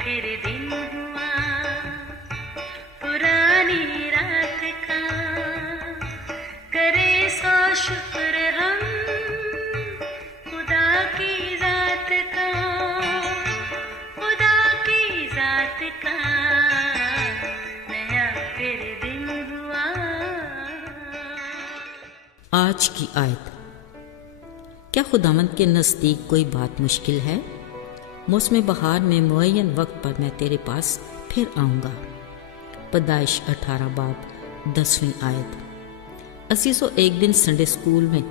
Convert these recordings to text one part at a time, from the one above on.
फिर दिन हुआ पुरानी रात का, करे सो शुक्र हम खुदा की जात का, खुदा की जात का, नया फिर दिन हुआ। आज की आयत। क्या खुदावंद के नज़दीक कोई बात मुश्किल है? मौसम बहार में मुअय्यन वक्त पर मैं तेरे पास फिर आऊँगा। पैदाइश 18 बाब 10वीं आयत। अजीज़ों, एक दिन संडे स्कूल में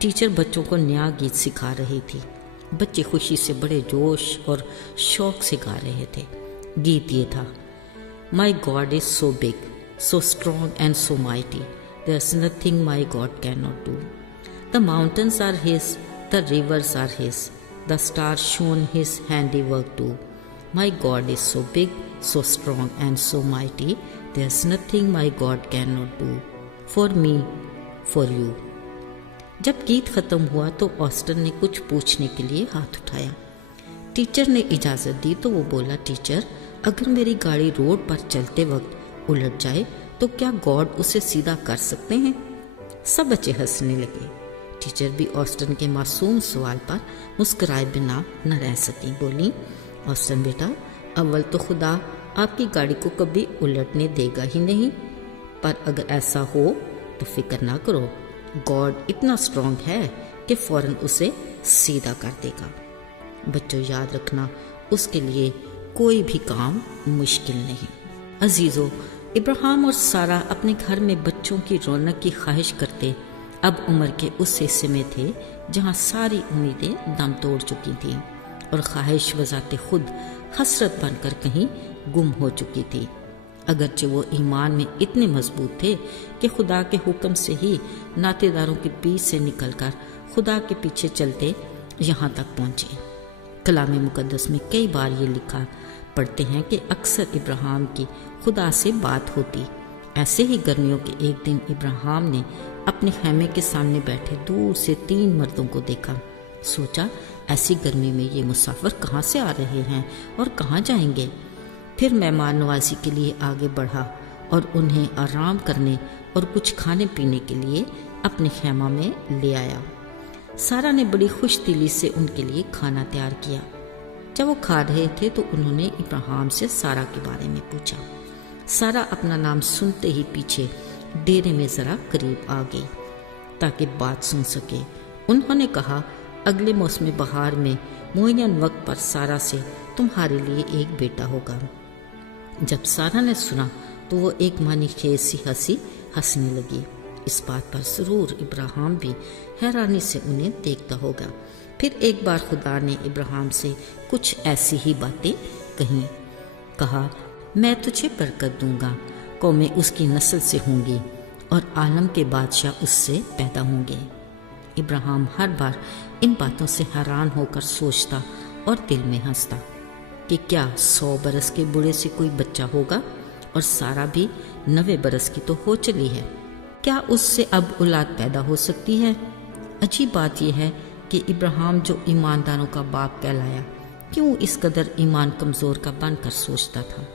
टीचर बच्चों को नया गीत सिखा रही थी। बच्चे खुशी से बड़े जोश और शौक से गा रहे थे। गीत ये था, my God is so big, so strong and so mighty, there's nothing my God cannot do. The mountains are his, the rivers are his, the stars shown his handiwork too. My God is so big, so strong and so mighty, there's nothing my God cannot do. For me, for you. जब गीत खत्म हुआ तो Austin ने कुछ पूछने के लिए हाथ उठाया। टीचर ने इजाज़त दी तो वो बोला, टीचर, अगर मेरी गाड़ी रोड पर चलते वक्त उलट जाए तो क्या गॉड उसे सीधा कर सकते हैं? सब बच्चे हंसने लगे। टीचर भी ऑस्टन के मासूम सवाल पर मुस्कुराए बिना न रह सकी। बोली, ऑस्टन बेटा, अव्वल तो खुदा आपकी गाड़ी को कभी उलटने देगा ही नहीं, पर अगर ऐसा हो तो फिक्र ना करो, गॉड इतना स्ट्रांग है कि फौरन उसे सीधा कर देगा। बच्चों, याद रखना, उसके लिए कोई भी काम मुश्किल नहीं। अजीज़ों, इब्राहिम और सारा अपने घर में बच्चों की रौनक की ख्वाहिश करते अब उम्र के उस हिस्से में थे जहाँ सारी उम्मीदें दम तोड़ चुकी थीं और ख्वाहिश वज़ाते खुद हसरत बनकर कहीं गुम हो चुकी थी। अगरचे वो ईमान में इतने मजबूत थे कि खुदा के हुक्म से ही नातेदारों के बीच से निकलकर खुदा के पीछे चलते यहाँ तक पहुँचे। कलाम मुकद्दस में कई बार ये लिखा पढ़ते हैं कि अक्सर इब्राहिम की खुदा से बात होती। ऐसे ही गर्मियों के एक दिन इब्राहिम ने अपने खैमे के सामने बैठे दूर से 3 मर्दों को देखा। सोचा, ऐसी गर्मी में ये मुसाफिर कहाँ से आ रहे हैं और कहाँ जाएंगे? फिर मेहमान नवाजी के लिए आगे बढ़ा और उन्हें आराम करने और कुछ खाने पीने के लिए अपने खैमा में ले आया। सारा ने बड़ी खुश दिली से उनके लिए खाना तैयार किया। जब वो खा रहे थे तो उन्होंने इब्राहिम से सारा के बारे में पूछा। सारा अपना नाम सुनते ही पीछे डेरे में ज़रा करीब आ गई ताकि बात सुन सके। उन्होंने कहा, अगले मौसम बहार में मुअय्यन वक्त पर सारा से तुम्हारे लिए एक बेटा होगा। जब सारा ने सुना तो वो एक मानी खेज सी हंसी हंसने लगी। इस बात पर ज़रूर इब्राहिम भी हैरानी से उन्हें देखता होगा। फिर एक बार खुदा ने इब्राहिम से कुछ ऐसी ही बातें कहा, मैं तुझे बरकत दूंगा, कौमें उसकी नस्ल से होंगी और आलम के बादशाह उससे पैदा होंगे। इब्राहिम हर बार इन बातों से हैरान होकर सोचता और दिल में हंसता कि क्या 100 बरस के बूढ़े से कोई बच्चा होगा, और सारा भी 90 बरस की तो हो चली है। क्या उससे अब औलाद पैदा हो सकती है? अजीब बात यह है कि इब्राहिम जो ईमानदारों का बाप कहलाया, क्यों इस कदर ईमान कमज़ोर का बनकर सोचता था।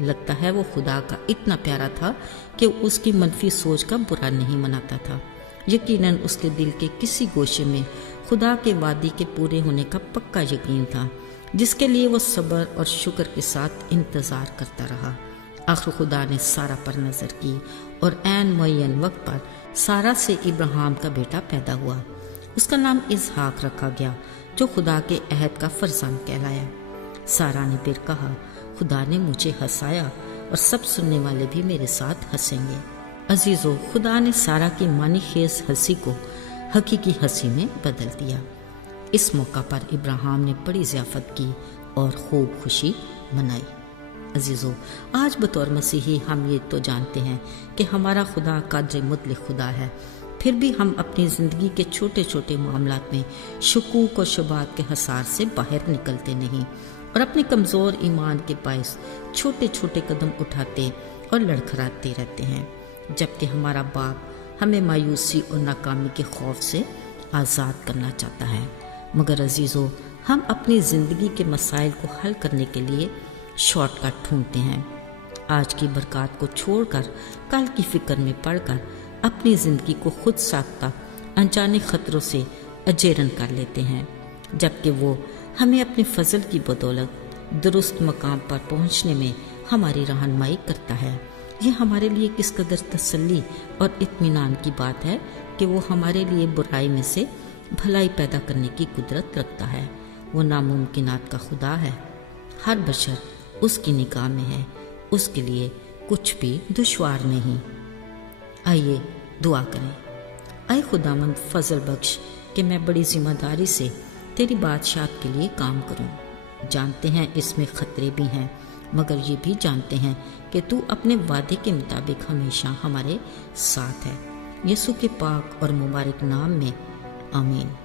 लगता है वो खुदा का इतना प्यारा था कि उसकी मनफी सोच का बुरा नहीं मनाता था। यकीनन उसके दिल के किसी गोशे में खुदा के वादे के पूरे होने का पक्का यकीन था, जिसके लिए वो सब्र और शुक्र के साथ इंतज़ार करता रहा। आखिर खुदा ने सारा पर नज़र की और ऐन मुअय्यन वक्त पर सारा से इब्राहिम का बेटा पैदा हुआ। उसका नाम इसहाक रखा गया, जो खुदा के अहद का फरजांद कहलाया। सारा ने फिर कहा, खुदा ने मुझे हंसाया और सब सुनने वाले भी मेरे साथ हंसेंगे। अजीज़ों, खुदा ने सारा की मानी खेज हंसी को हकीकी हंसी में बदल दिया। इस मौका पर इब्राहिम ने बड़ी ज़ियाफ़त की और खूब खुशी मनाई। अजीज़ों, आज बतौर मसीही हम ये तो जानते हैं कि हमारा खुदा कादिर मुतलक खुदा है, फिर भी हम अपनी ज़िंदगी के छोटे छोटे मामलात में शकूक और शुबात के हसार से बाहर निकलते नहीं और अपने कमज़ोर ईमान के बायस छोटे छोटे कदम उठाते और लड़खड़ाते रहते हैं, जबकि हमारा बाप हमें मायूसी और नाकामी के खौफ से आज़ाद करना चाहता है। मगर अजीज़ों, हम अपनी ज़िंदगी के मसाइल को हल करने के लिए शॉर्ट कट ढूंढते हैं। आज की बरकत को छोड़कर कल की फिक्र में पड़कर अपनी ज़िंदगी को खुद साख्ता अनजाने ख़तरों से अजेरन कर लेते हैं, जबकि वो हमें अपने फजल की बदौलत दुरुस्त मकाम पर पहुंचने में हमारी रहनुमाई करता है। ये हमारे लिए किस कदर तसल्ली और इत्मीनान की बात है कि वो हमारे लिए बुराई में से भलाई पैदा करने की कुदरत रखता है। वो नामुमकिनात का खुदा है। हर बशर उसकी निगाह में है, उसके लिए कुछ भी दुश्वार नहीं। आइए दुआ करें। आए खुदावंद फजल बख्श कि मैं बड़ी जिम्मेदारी से तेरी बादशाहत के लिए काम करूं। जानते हैं इसमें ख़तरे भी हैं, मगर ये भी जानते हैं कि तू अपने वादे के मुताबिक हमेशा हमारे साथ है। यीशु के पाक और मुबारक नाम में आमीन।